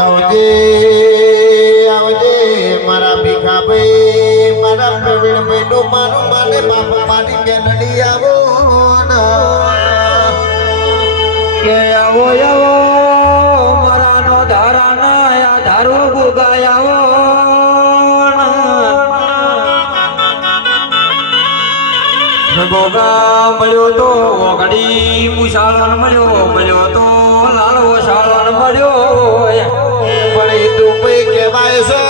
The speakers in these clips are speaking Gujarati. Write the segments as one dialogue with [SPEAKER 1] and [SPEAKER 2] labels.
[SPEAKER 1] આવજે આવજે મારા ભીખા ભાઈ મારા પ્રવીણ ભાઈ નું મારું માને બાપા મારી બેનડી આવો
[SPEAKER 2] કે આવો આવો મારા નો ધારા ના ધારો ધારું ગુગાયાવો ગોગા મળ્યો તો ઓગડી મુસાળન મળ્યો મળ્યો તો લાલો શાળન મળ્યો.
[SPEAKER 1] પણ એ દુબઈ કહેવાય છે,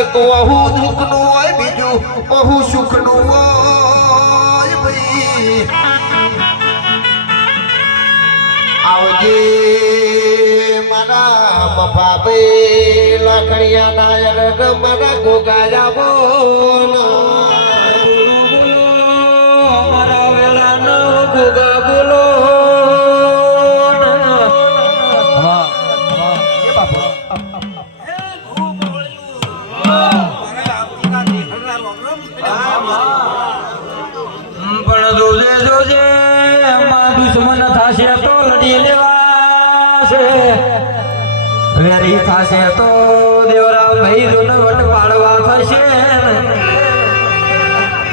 [SPEAKER 1] એક બહુ દુઃખનું હોય, બીજું બહુ સુખનું હોય ભાઈ. આવજે મારા બાપા ભાઈ, લાકડિયા નાયક મારા ગોગા જાબો
[SPEAKER 2] પણ જોજે જોજે એમાં દુશ્મન થાશે તો લડી લેવાશે. વેરી થાશે તો દેવરા ભાઈ વટ પાડવા થશે